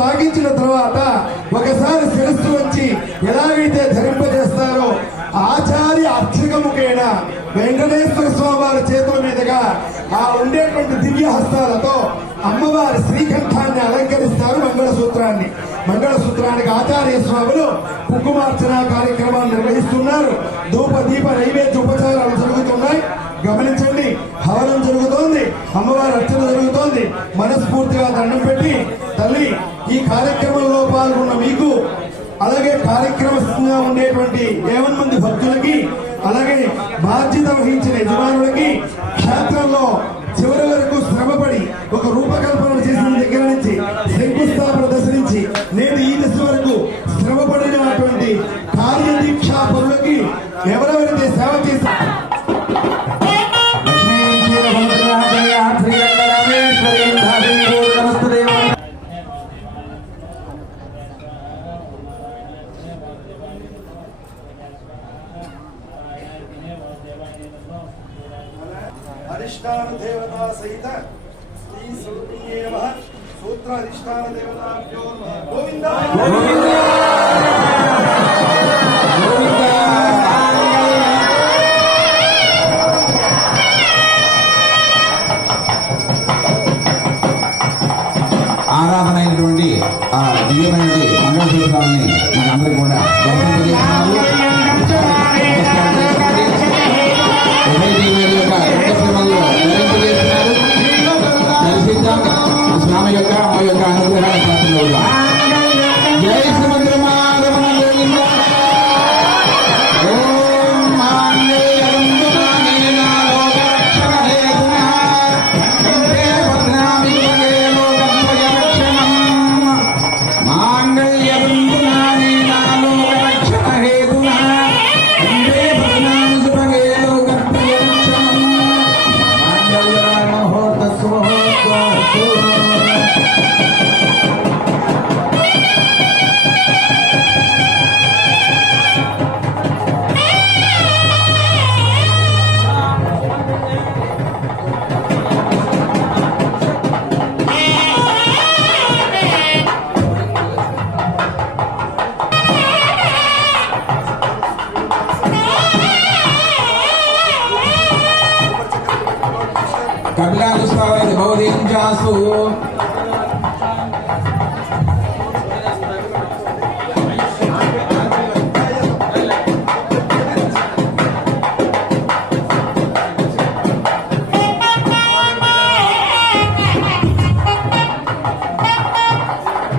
తాగించిన తర్వాత ఒకసారి శిరస్సు వచ్చి ఎలాగైతే ధరింపజేస్తారో ఆచార్య అర్చకముఖేన వెంకటేశ్వర స్వామి వారి చేతుల మీదుగా ఆ ఉండేటువంటి దివ్య హస్తాలతో అమ్మవారి శ్రీకంఠాన్ని అలంకరిస్తారు. మంగళసూత్రానికి ఆచార్య స్వాములు కుంకుమార్చన కార్యక్రమాలు నిర్వహిస్తున్నారు. ధూప దీప నైవేద్య ఉపచారాలు జరుగుతున్నాయి. గమనించండి, హవనం జరుగుతోంది, అమ్మవారి అర్చన జరుగుతోంది. మనస్ఫూర్తిగా దండం పెట్టి తల్లి ఈ కార్యక్రమంలో పాల్గొన్న మీకు, అలాగే కార్యక్రమంగా ఉండేటువంటి 50 మంది భక్తులకి, అలాగే బాధ్యత వహించిన యజమానులకి, క్షేత్రంలో చివరి వరకు శ్రమపడి ఒక రూపకల్పన చేసిన దగ్గర నుంచి శంకుస్థాపన దశ నుంచి నేటి ఈ దశ వరకు శ్రమపడినటువంటి కార్యదీక్షా పరులకి ఎవరెవరైతే సేవ చేశారు अधिष्ठान देवता सहित श्री स्वरूपिण्ये नमः। सूत्र अधिष्ठान देवताभ्यो नमः। गोविंदा गोविंदा ఆరాధన అయినటువంటి ఆ దివ్యమైనటువంటి మంగళసూత్రాలని మనందరూ కూడా స్వామి యొక్క మా యొక్క అనుగ్రహాన్ని ప్రార్థన. జై కపిలాసు